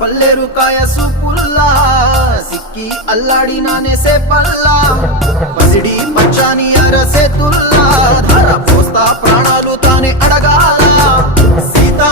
పల్లెరు కాయ సూపుల్లా సిక్కి అల్లాడినానే సేపల్లా పసిడి పచ్చాని అరసేతుల్లా ధర పోస్తా ప్రాణాలు తానే అడగాల సీతా